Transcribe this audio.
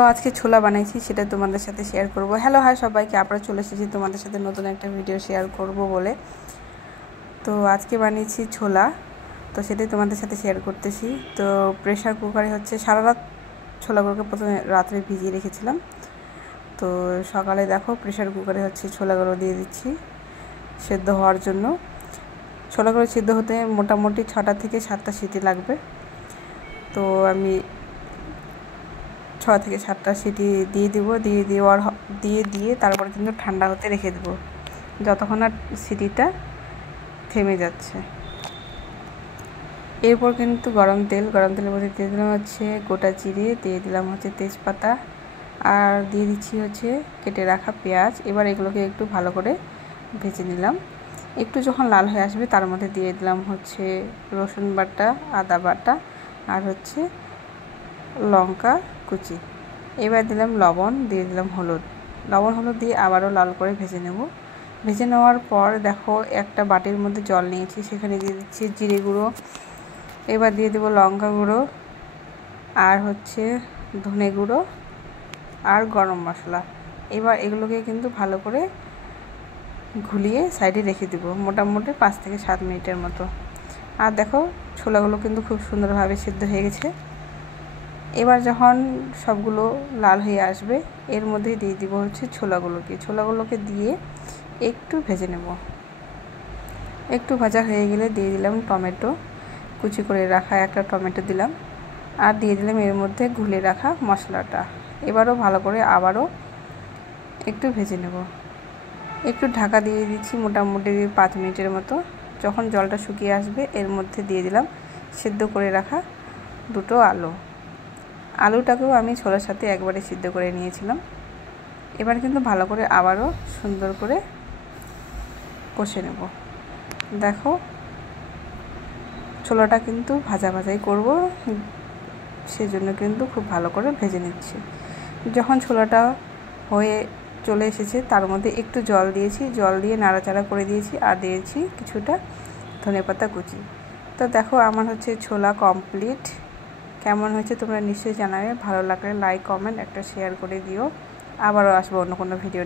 তো আজকে ছোলা বানাইছি, সেটা তোমাদের সাথে শেয়ার করব। হ্যালো হাই সবাইকে, আপনারা চলে এসেছি তোমাদের সাথে নতুন একটা ভিডিও শেয়ার করব বলে। তো আজকে বানিয়েছি ছোলা, তো সেটাই তোমাদের সাথে শেয়ার করতেছি। তো প্রেশার কুকারে হচ্ছে সারা রাত ছোলাগুলোকে প্রথমে রাত্রে ভিজিয়ে রেখেছিলাম। তো সকালে দেখো প্রেশার কুকারে হচ্ছে ছোলাগুলো দিয়ে দিচ্ছি সেদ্ধ হওয়ার জন্য। ছোলাগুলো সিদ্ধ হতে মোটামুটি 6টা থেকে 7টা সিটি লাগবে। তো আমি 6 থেকে 7টা সিটি দিয়ে দিব, দিয়ে তারপর কিন্তু ঠান্ডা হতে রেখে দেব যতক্ষণ না সিটিটা থেমে যাচ্ছে। এরপর কিন্তু গরম তেলের মধ্যে দিয়ে দিলাম হচ্ছে গোটা জিরে, দিয়ে দিলাম হচ্ছে তেজপাতা, আর দিয়ে দিচ্ছি হচ্ছে কেটে রাখা পেঁয়াজ। এবার এগুলোকে একটু ভালো করে ভেজে নিলাম। একটু যখন লাল হয়ে আসবে তার মধ্যে দিয়ে দিলাম হচ্ছে রসুন বাটা, আদা বাটা, আর হচ্ছে লঙ্কা কুচি। এবার দিলাম লবণ, দিয়ে দিলাম লবণ হলুদ দিয়ে আবারও লাল করে ভেজে নেব। ভেজে নেওয়ার পর দেখো একটা বাটির মধ্যে জল নিয়েছি, সেখানে দিয়ে দিচ্ছি জিরে গুঁড়ো, এবার দিয়ে দেবো লঙ্কা গুঁড়ো, আর হচ্ছে ধনে গুঁড়ো আর গরম মশলা। এবার এগুলোকে কিন্তু ভালো করে ঘুলিয়ে সাইডে রেখে দেব মোটামুটি 5 থেকে 7 মিনিটের মতো। আর দেখো ছোলাগুলো কিন্তু খুব সুন্দরভাবে সিদ্ধ হয়ে গেছে। এবার যখন সবগুলো লাল হয়ে আসবে এর মধ্যে দিয়ে দিব হচ্ছে ছোলাগুলোকে দিয়ে একটু ভেজে নেব। একটু ভাজা হয়ে গেলে দিয়ে দিলাম টমেটো, কুচি করে রাখা একটা টমেটো দিলাম, আর দিয়ে দিলাম এর মধ্যে ঘুলে রাখা মশলাটা। এবারও ভালো করে আবারও একটু ভেজে নেব। একটু ঢাকা দিয়ে দিচ্ছি মোটামুটি 5 মিনিটের মতো। যখন জলটা শুকিয়ে আসবে এর মধ্যে দিয়ে দিলাম সিদ্ধ করে রাখা 2টো আলুটাকেও আমি ছোলার সাথে একবারে সিদ্ধ করে নিয়েছিলাম। এবার কিন্তু ভালো করে আবারও সুন্দর করে কষে নেব। দেখো ছোলাটা কিন্তু ভাজাই করব, সেজন্য কিন্তু খুব ভালো করে ভেজে নিচ্ছি। যখন ছোলাটা হয়ে চলে এসেছে তার মধ্যে একটু জল দিয়ে নাড়াচাড়া করে দিয়েছি, আর দিয়েছি কিছুটা ধনেপাতা কুচি। তো দেখো আমার হচ্ছে ছোলা কমপ্লিট। কেমন হয়েছে তোমরা নিশ্চয়ই জানাবে। ভালো লাগলে লাইক, কমেন্ট, একটা শেয়ার করে দিও। আবারও আসবো অন্য কোনো ভিডিও।